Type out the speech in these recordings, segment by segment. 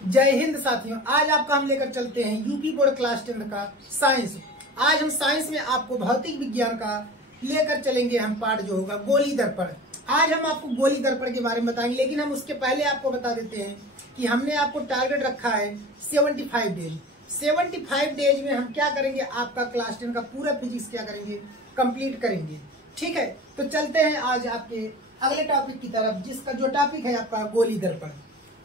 जय हिंद साथियों, आज आपका हम लेकर चलते हैं यूपी बोर्ड क्लास 10 का साइंस। आज हम साइंस में आपको भौतिक विज्ञान का लेकर चलेंगे हम पार्ट जो होगा गोली दर्पण। आज हम आपको गोली दर्पण के बारे में बताएंगे, लेकिन हम उसके पहले आपको बता देते हैं कि हमने आपको टारगेट रखा है 75 डेज। 75 डेज में हम क्या करेंगे, आपका क्लास 10 का पूरा फिजिक्स क्या करेंगे, कंप्लीट करेंगे। ठीक है, तो चलते हैं आज आपके अगले टॉपिक की तरफ, जिसका जो टॉपिक है आपका गोली दर्पण।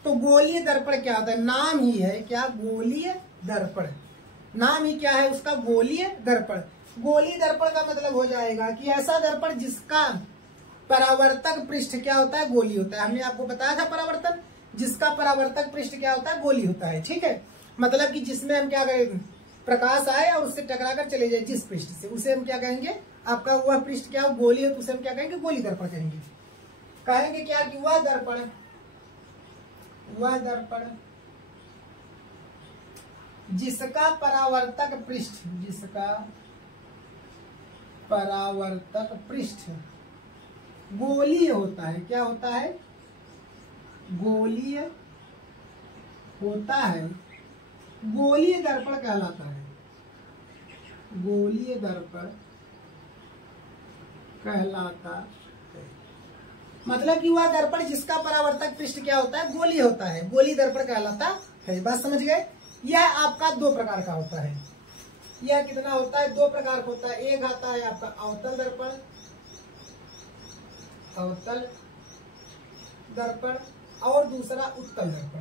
तो गोलीय दर्पण क्या होता है, नाम ही है क्या, गोलीय दर्पण। नाम ही क्या है उसका, गोलीय दर्पण। गोलीय दर्पण का मतलब हो जाएगा कि ऐसा दर्पण जिसका परावर्तक पृष्ठ क्या होता है, गोली होता है। हमने आपको बताया था परावर्तन, जिसका परावर्तक पृष्ठ क्या होता है, गोली होता है। ठीक है, मतलब कि जिसमें हम क्या करें, प्रकाश आए और उससे टकराकर चले जाए जिस पृष्ठ से, उसे हम क्या कहेंगे, आपका वह पृष्ठ क्या हो, गोली है, तो उसे हम क्या कहेंगे, गोली दर्पण कहेंगे। कहेंगे क्या कि वह दर्पण जिसका परावर्तक पृष्ठ गोलीय होता है। क्या होता है, गोलीय होता है, गोलीय दर्पण कहलाता है। गोलीय दर्पण कहलाता है, मतलब कि वह दर्पण जिसका परावर्तक पृष्ठ क्या होता है, गोली होता है, गोली दर्पण कहलाता है। बात समझ गए। यह आपका दो प्रकार का होता है। यह कितना होता है, दो प्रकार का होता है। एक आता है आपका अवतल दर्पण और दूसरा उत्तल दर्पण।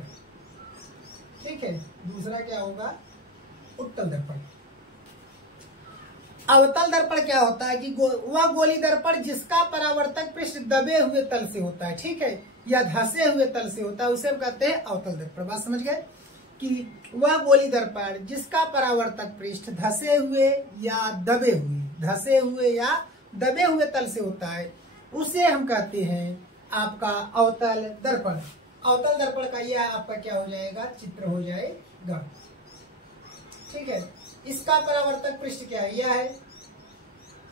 ठीक है, दूसरा क्या होगा, उत्तल दर्पण। अवतल दर्पण क्या होता है कि वह गोली दर्पण जिसका परावर्तक पृष्ठ दबे हुए तल से होता है, ठीक है, या धसे हुए तल से होता है, उसे हम कहते हैं अवतल दर्पण। बात समझ गए कि वह गोली दर्पण जिसका परावर्तक पृष्ठ धसे हुए या दबे हुए तल से होता है, उसे हम कहते हैं आपका अवतल दर्पण। अवतल दर्पण का यह आपका क्या हो जाएगा, चित्र हो जाएगा। ठीक है, इसका परावर्तक पृष्ठ क्या है, यह है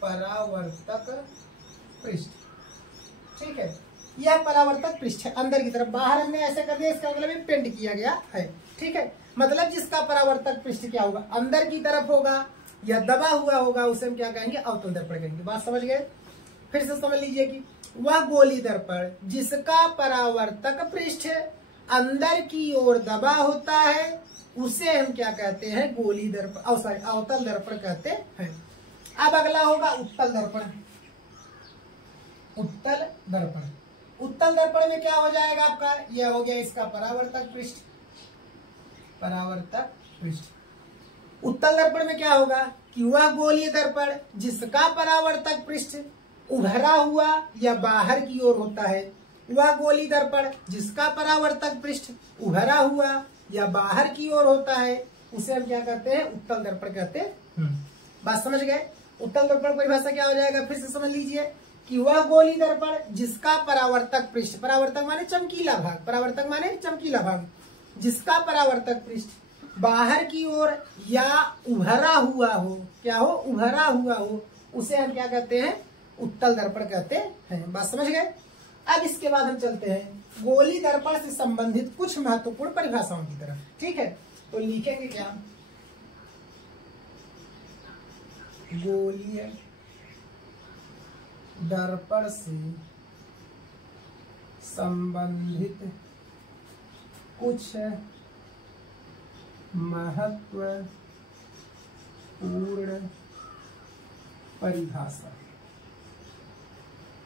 परावर्तक पृष्ठ। ठीक है, यह परावर्तक पृष्ठ है अंदर की तरफ, बाहर हमने ऐसे कर दिया, इसका मतलब पेंट किया गया है। ठीक है, मतलब जिसका परावर्तक पृष्ठ क्या होगा, अंदर की तरफ होगा या दबा हुआ होगा, उसे हम क्या कहेंगे, अवतल दर्पण कहेंगे। बात समझ गए। फिर से समझ लीजिए कि वह गोली दर्पण जिसका परावर्तक पृष्ठ अंदर की ओर दबा होता है, उसे हम क्या कहते हैं, गोली दर्पण, अवतल दर्पण कहते हैं। अब अगला होगा उत्तल दर्पण। उत्तल दर्पण में क्या हो जाएगा आपका, यह हो गया इसका परावर्तक पृष्ठ। उत्तल दर्पण में क्या होगा कि वह गोलीय दर्पण जिसका परावर्तक पृष्ठ उभरा हुआ या बाहर की ओर होता है, वह गोली दर्पण जिसका परावर्तक पृष्ठ उभरा हुआ या बाहर की ओर होता है, उसे हम क्या कहते हैं, उत्तल दर्पण कहते हैं। बात समझ गए। उत्तल दर्पण परिभाषा क्या हो जाएगा, फिर से समझ लीजिए कि वह गोली दर्पण जिसका परावर्तक पृष्ठ, परावर्तक माने चमकीला भाग, जिसका परावर्तक पृष्ठ बाहर की ओर या उभरा हुआ हो, क्या हो, उभरा हुआ हो, उसे हम क्या कहते हैं, उत्तल दर्पण कहते हैं। बात समझ गए। अब इसके बाद हम चलते हैं गोली दर्पण से संबंधित कुछ महत्वपूर्ण परिभाषाओं की तरफ। ठीक है, तो लिखेंगे क्या, गोलीय दर्पण से संबंधित कुछ महत्वपूर्ण परिभाषा।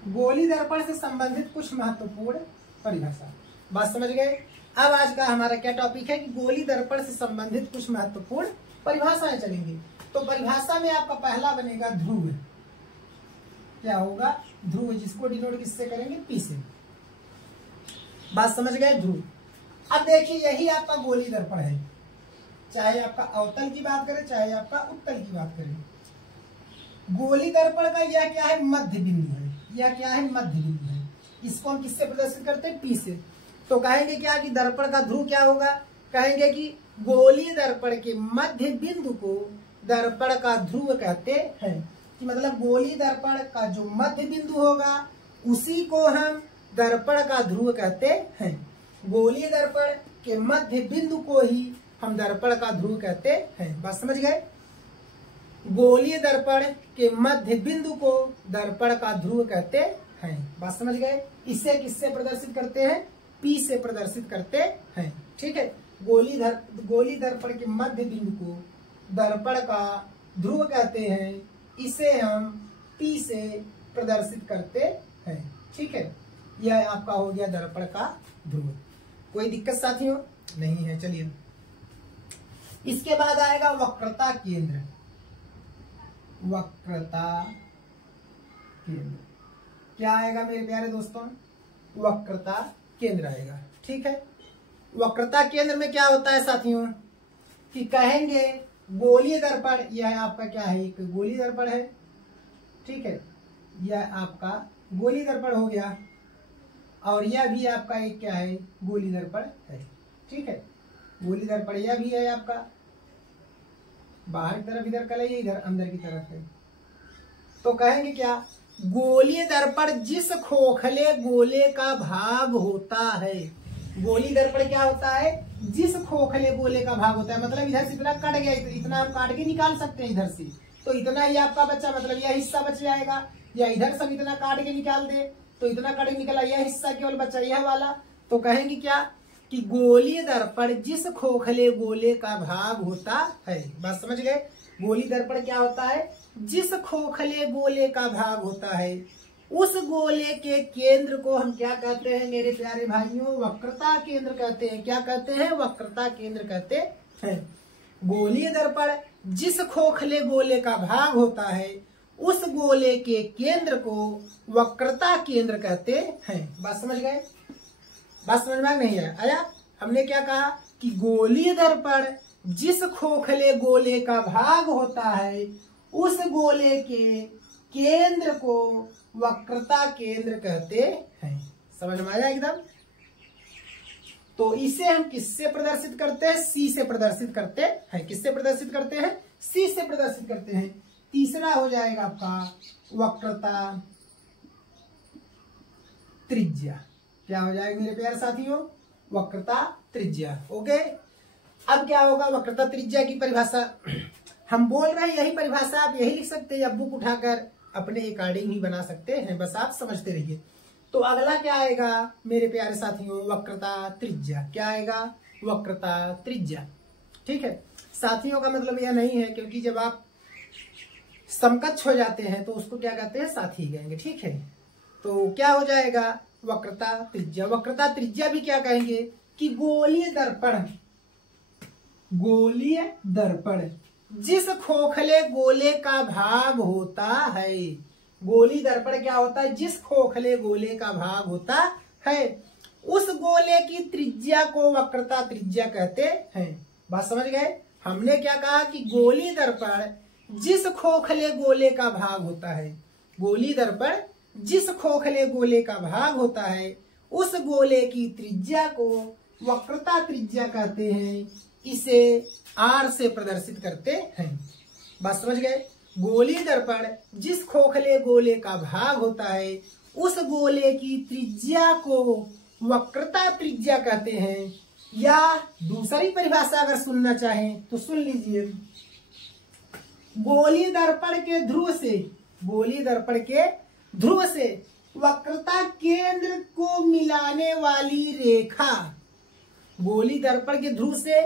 गोली दर्पण से संबंधित कुछ महत्वपूर्ण परिभाषा। बात समझ गए। अब आज का हमारा क्या टॉपिक है कि गोली दर्पण से संबंधित कुछ महत्वपूर्ण परिभाषाएं चलेंगी। तो परिभाषा में आपका पहला बनेगा ध्रुव। क्या होगा, ध्रुव, जिसको डिनोट किससे करेंगे, पी से। बात समझ गए, ध्रुव। अब देखिए, यही आपका गोली दर्पण है, चाहे आपका अवतल की बात करें चाहे आपका उत्तल की बात करें। गोली दर्पण का यह क्या है, मध्य बिंदु है। यह क्या है, मध्य बिंदु है। इसको हम किससे प्रदर्शित करते हैं, पी से। तो कहेंगे क्या कि दर्पण का ध्रुव क्या होगा, कहेंगे कि गोलीय दर्पण के मध्य बिंदु को दर्पण का ध्रुव कहते हैं। कि मतलब गोलीय दर्पण का जो मध्य बिंदु होगा उसी को हम दर्पण का ध्रुव कहते हैं। गोलीय दर्पण के मध्य बिंदु को ही हम दर्पण का ध्रुव कहते हैं। बात समझ गए? गोलीय दर्पण के मध्य बिंदु को दर्पण का ध्रुव कहते हैं। बात समझ गए? इसे किससे प्रदर्शित करते हैं? P से प्रदर्शित करते हैं। ठीक है, गोली दर्पण के मध्य बिंदु को दर्पण का ध्रुव कहते हैं, इसे हम P से प्रदर्शित करते हैं। ठीक है, यह आपका हो गया दर्पण का ध्रुव। कोई दिक्कत साथियों? नहीं है। चलिए, इसके बाद आएगा वक्रता केंद्र। वक्रता केंद्र क्या आएगा मेरे प्यारे दोस्तों? वक्रता केंद्र आएगा। ठीक है, वक्रता केंद्र में क्या होता है साथियों कि कहेंगे गोलीय दर्पण, यह आपका क्या है? एक गोलीय दर्पण है। ठीक है, यह आपका गोलीय दर्पण हो गया और यह भी आपका एक क्या है? गोलीय दर्पण है। ठीक है, गोलीय दर्पण यह भी है आपका, बाहर की तरफ इधर कलई, इधर अंदर की तरफ है। तो कहेंगे क्या? गोलीय दर्पण जिस खोखले गोले का भाग होता है। गोलीय दर्पण क्या होता है? जिस खोखले गोले का भाग होता है। मतलब इधर से इतना कट गया, इतना हम काट के निकाल सकते हैं इधर से, तो इतना ही आपका बच्चा, मतलब यह हिस्सा बच जाएगा। या इधर से इतना काट के निकाल दे तो इतना काट के निकला, यह हिस्सा केवल बचा यह वाला। तो कहेंगे क्या कि गोलीय दर्पण जिस खोखले गोले का भाग होता है। बात समझ गए? गोलीय दर्पण क्या होता है? जिस खोखले गोले का भाग होता है, उस गोले के केंद्र को हम क्या कहते हैं मेरे प्यारे भाइयों? वक्रता केंद्र कहते हैं। क्या कहते हैं? वक्रता केंद्र कहते हैं। गोलीय दर्पण जिस खोखले गोले का भाग होता है, उस गोले के केंद्र को वक्रता केंद्र कहते हैं। बात समझ गए? बात समझ में नहीं आया? हमने क्या कहा कि गोलीय दर्पण जिस खोखले गोले का भाग होता है, उस गोले के केंद्र को वक्रता केंद्र कहते हैं। समझ में आया एकदम? तो इसे हम किससे प्रदर्शित करते हैं? C से प्रदर्शित करते हैं। किससे प्रदर्शित करते हैं? C से प्रदर्शित करते हैं। तीसरा हो जाएगा आपका वक्रता त्रिज्या। क्या हो जाएगा मेरे प्यारे साथियों? वक्रता त्रिज्या। ओके, अब क्या होगा? वक्रता त्रिज्या की परिभाषा हम बोल रहे हैं, यही परिभाषा आप यही लिख सकते हैं या बुक उठाकर अपने अकॉर्डिंग ही बना सकते हैं। बस आप समझते रहिए। तो अगला क्या आएगा मेरे प्यारे साथियों? वक्रता त्रिज्या। क्या आएगा? वक्रता त्रिज्या। ठीक है, साथियों का मतलब यह नहीं है, क्योंकि जब आप समकक्ष हो जाते हैं तो उसको क्या कहते हैं? साथी कहेंगे। ठीक है, तो क्या हो जाएगा? वक्रता त्रिज्या। वक्रता त्रिज्या भी क्या कहेंगे कि गोलीय दर्पण जिस खोखले गोले का भाग होता है। गोलीय दर्पण क्या होता है? जिस खोखले गोले का भाग होता है, उस गोले की त्रिज्या को वक्रता त्रिज्या कहते हैं। बात समझ गए? हमने क्या कहा कि गोलीय दर्पण जिस खोखले गोले का भाग होता है, गोलीय दर्पण जिस खोखले गोले का भाग होता है, उस गोले की त्रिज्या को वक्रता त्रिज्या कहते हैं। इसे R से प्रदर्शित करते हैं। बात समझ गए? गोलीय दर्पण जिस खोखले गोले का भाग होता है, उस गोले की त्रिज्या को वक्रता त्रिज्या कहते हैं। या दूसरी परिभाषा अगर सुनना चाहें तो सुन लीजिए। गोलीय दर्पण के ध्रुव से वक्रता केंद्र को मिलाने वाली रेखा। गोलीय दर्पण के ध्रुव से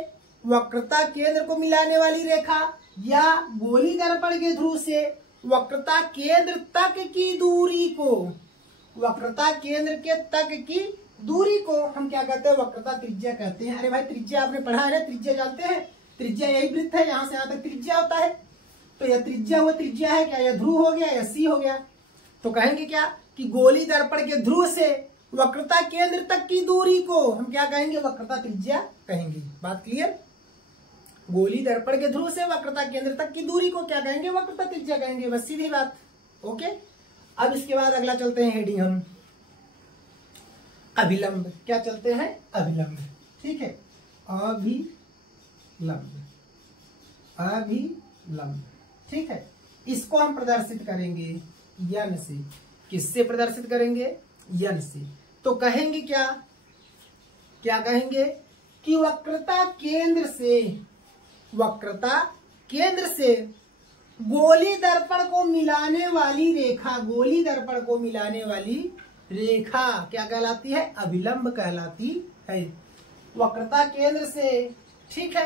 वक्रता केंद्र को मिलाने वाली रेखा, या गोलीय दर्पण के ध्रुव से वक्रता केंद्र तक की दूरी को, वक्रता केंद्र के तक की दूरी को हम क्या कहते हैं? वक्रता त्रिज्या कहते हैं। अरे भाई, त्रिज्या आपने पढ़ा है ना? त्रिज्या जानते हैं? त्रिज्या यही वृत्त है, यहां से यहां तक त्रिज्या होता है। तो यह त्रिज्या वो त्रिज्या है क्या? यह ध्रुव हो गया या C हो गया? तो कहेंगे क्या कि गोलीय दर्पण के ध्रुव से वक्रता केंद्र तक की दूरी को हम क्या कहेंगे? वक्रता त्रिज्या कहेंगे। बात क्लियर? गोलीय दर्पण के ध्रुव से वक्रता केंद्र तक की दूरी को क्या कहेंगे? वक्रता त्रिज्या कहेंगे। बस सीधी बात। ओके, अब इसके बाद अगला चलते हैं हेडिंग हम अभिलंब। क्या चलते हैं? अभिलंब। ठीक है, अभिलंब। ठीक है, इसको हम प्रदर्शित करेंगे यन से। किससे प्रदर्शित करेंगे? यन से। तो कहेंगे क्या कहेंगे कि वक्रता केंद्र से गोली दर्पण को मिलाने वाली रेखा क्या कहलाती है? अभिलंब कहलाती है। वक्रता केंद्र से, ठीक है,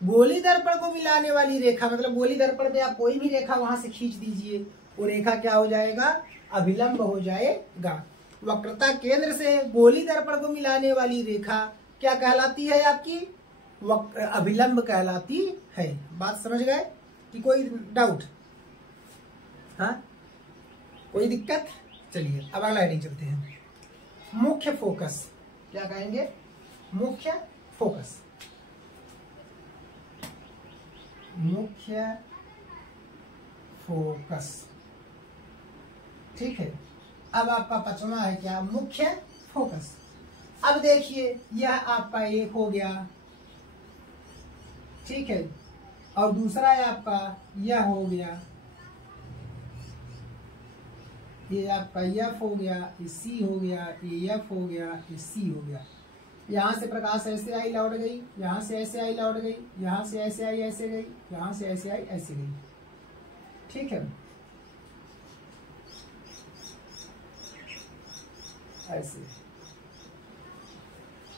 गोली दर्पण को मिलाने वाली रेखा, मतलब गोली दर्पण पे आप कोई भी रेखा वहां से खींच दीजिए, वो रेखा क्या हो जाएगा? अभिलंब हो जाएगा। वक्रता केंद्र से गोली दर्पण को मिलाने वाली रेखा क्या कहलाती है? आपकी अभिलंब कहलाती है। बात समझ गए कि कोई डाउट? हाँ, कोई दिक्कत? चलिए अब अगला हेडिंग चलते हैं। मुख्य फोकस, क्या कहेंगे? मुख्य फोकस। मुख्य फोकस, ठीक है। अब आपका 5वां है क्या? मुख्य फोकस। अब देखिए, यह आपका एक हो गया, ठीक है, और दूसरा है आपका यह हो गया, ये आपका एफ हो गया, ये सी हो गया, ये एफ हो गया, ये सी हो गया। यहाँ से प्रकाश ऐसे आई लौट गई, यहाँ से ऐसे आई लौट गई, यहाँ से ऐसे आई ऐसे गई, यहाँ से ऐसे आई ऐसे गई, ठीक है, ऐसे।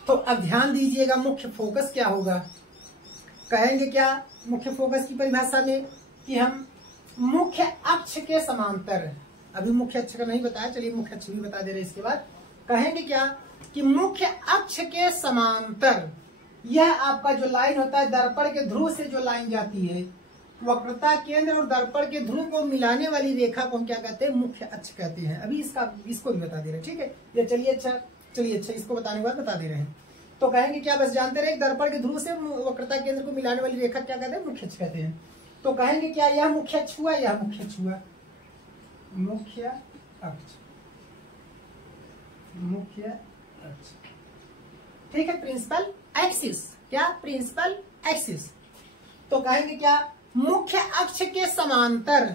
तो अब ध्यान दीजिएगा, मुख्य फोकस क्या होगा? कहेंगे क्या मुख्य फोकस की परिभाषा में? कि हम मुख्य अक्ष के समांतर, अभी मुख्य अक्ष का नहीं बताया, चलिए मुख्य अक्ष भी बता दे रहे। इसके बाद कहेंगे क्या कि मुख्य अक्ष के समांतर, यह आपका जो लाइन होता है, दर्पण के ध्रुव से जो लाइन जाती है, वक्रता केंद्र और दर्पण के ध्रुव को मिलाने वाली रेखा को हम क्या कहते हैं? मुख्य अक्ष कहते हैं। अभी इसको भी बता दे रहे हैं, ठीक है। ये चलिए अच्छा, इसको बताने के बाद बता दे रहे हैं। तो कहेंगे क्या, बस जानते रहे, दर्पण के ध्रुव से वक्रता केंद्र को मिलाने वाली रेखा क्या कहते हैं? मुख्य अक्ष कहते हैं। तो कहेंगे क्या, यह मुख्य अक्ष हुआ, यह मुख्य अक्ष हुआ, मुख्य अक्ष, मुख्य अक्ष, ठीक है, प्रिंसिपल एक्सिस। क्या? Principal axis. तो कहेंगे क्या, मुख्य अक्ष के समांतर,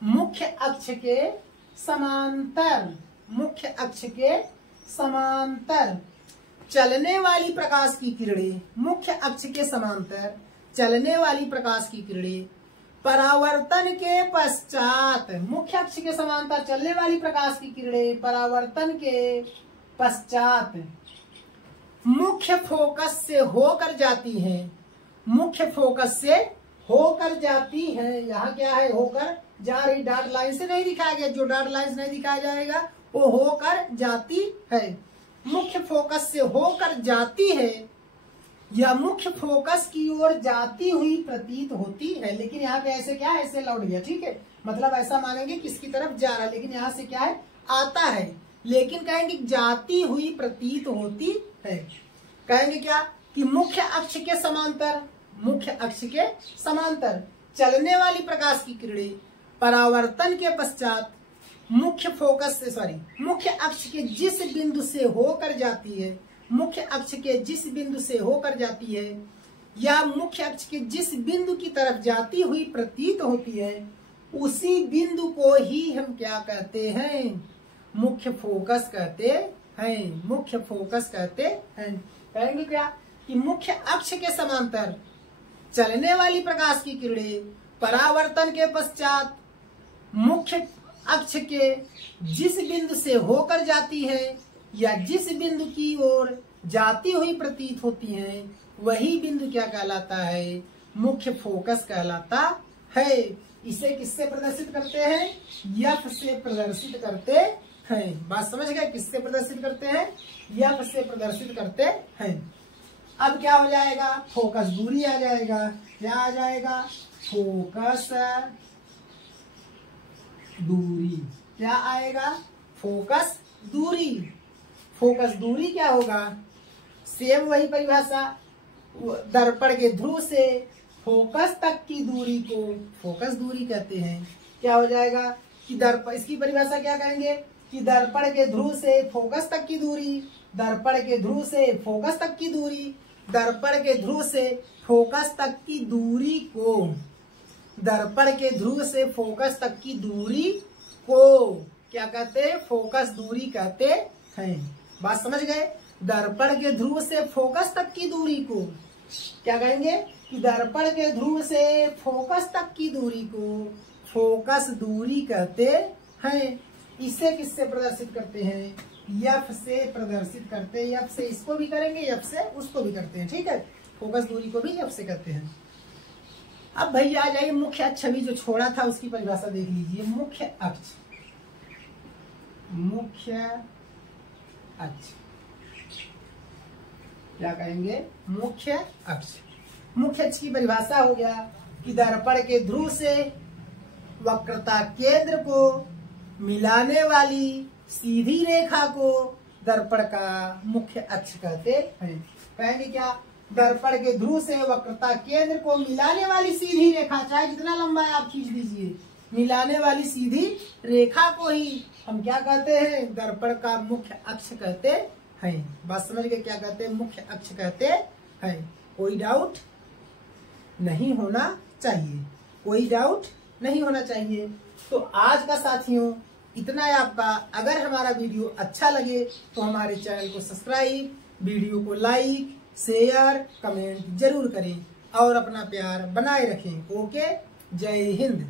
मुख्य अक्ष के समांतर, मुख्य अक्ष के समांतर चलने वाली प्रकाश की किरणें, मुख्य अक्ष के समांतर चलने वाली प्रकाश की किरणें परावर्तन के पश्चात, मुख्य अक्ष के समांतर चलने वाली प्रकाश की किरणें परावर्तन के पश्चात मुख्य फोकस से होकर जाती हैं, मुख्य फोकस से होकर जाती हैं। यहाँ क्या है? होकर जा रही, डॉट लाइन से नहीं दिखाया गया, जो डॉट लाइन से नहीं दिखाया जाएगा वो होकर जाती है। मुख्य फोकस से होकर जाती है या मुख्य फोकस की ओर जाती हुई प्रतीत होती है। लेकिन यहाँ पे ऐसे क्या है? ऐसे लौट गया, ठीक है, मतलब ऐसा मानेंगे किसकी तरफ जा रहा है, लेकिन यहाँ से क्या है? आता है, लेकिन कहेंगे जाती हुई प्रतीत होती है। कहेंगे क्या कि मुख्य अक्ष के समांतर, मुख्य अक्ष के समांतर चलने वाली प्रकाश की किरणें परावर्तन के पश्चात मुख्य फोकस से, मुख्य अक्ष के जिस बिंदु से होकर जाती है, मुख्य अक्ष के जिस बिंदु से होकर जाती है या मुख्य अक्ष के जिस बिंदु की तरफ जाती हुई प्रतीत होती है, उसी बिंदु को ही हम क्या कहते हैं? मुख्य फोकस कहते हैं, मुख्य फोकस कहते हैं। कहेंगे क्या कि मुख्य अक्ष के समांतर चलने वाली प्रकाश की किरणें परावर्तन के पश्चात मुख्य अक्ष के जिस बिंदु से होकर जाती है या जिस बिंदु की ओर जाती हुई प्रतीत होती है, वही बिंदु क्या कहलाता है? मुख्य फोकस कहलाता है। इसे किससे प्रदर्शित करते हैं? एफ से प्रदर्शित करते हैं। बात समझ गए? किससे प्रदर्शित करते हैं? एफ से प्रदर्शित करते हैं। अब क्या हो जाएगा? फोकस दूरी आ जाएगा। क्या आ जाएगा? फोकस दूरी। क्या आएगा? फोकस दूरी। फोकस दूरी क्या होगा? सेम वही परिभाषा, दर्पण के ध्रुव से फोकस तक की दूरी को फोकस दूरी कहते हैं। क्या हो जाएगा कि दर्पण, इसकी परिभाषा क्या कहेंगे कि दर्पण के ध्रुव से फोकस तक की दूरी, दर्पण के ध्रुव से फोकस तक की दूरी, दर्पण के ध्रुव से फोकस तक की दूरी को, दर्पण के ध्रुव से फोकस तक की दूरी को क्या कहते हैं? फोकस दूरी कहते हैं। बात समझ गए? दर्पण के ध्रुव से फोकस तक की दूरी को, क्या कहेंगे कि दर्पण के ध्रुव से फोकस तक की दूरी को फोकस दूरी कहते हैं। इसे किससे प्रदर्शित करते हैं? एफ से प्रदर्शित करते हैं। एफ से इसको भी करेंगे, एफ से उसको भी करते हैं, ठीक है। फोकस दूरी को भी एफ से कहते हैं। अब भैया आ जाइए मुख्य अक्ष, अभी जो छोड़ा था उसकी परिभाषा देख लीजिए। मुख्य अक्ष, मुख्य अक्ष क्या कहेंगे? मुख्य अक्ष। मुख्य अक्ष की परिभाषा हो गया कि दर्पण के ध्रुव से वक्रता केंद्र को मिलाने वाली सीधी रेखा को दर्पण का मुख्य अक्ष कहते हैं। कहेंगे क्या? दर्पण के ध्रुव से वक्रता केंद्र को मिलाने वाली सीधी रेखा, चाहे जितना लंबा है आप खींच दीजिए, मिलाने वाली सीधी रेखा को ही हम क्या कहते हैं? दर्पण का मुख्य अक्ष कहते हैं। बात समझ गए? क्या कहते हैं? मुख्य अक्ष कहते हैं। कोई डाउट नहीं होना चाहिए, कोई डाउट नहीं होना चाहिए। तो आज का साथियों इतना है आपका। अगर हमारा वीडियो अच्छा लगे तो हमारे चैनल को सब्सक्राइब, वीडियो को लाइक, शेयर, कमेंट जरूर करें और अपना प्यार बनाए रखें। ओके, जय हिंद।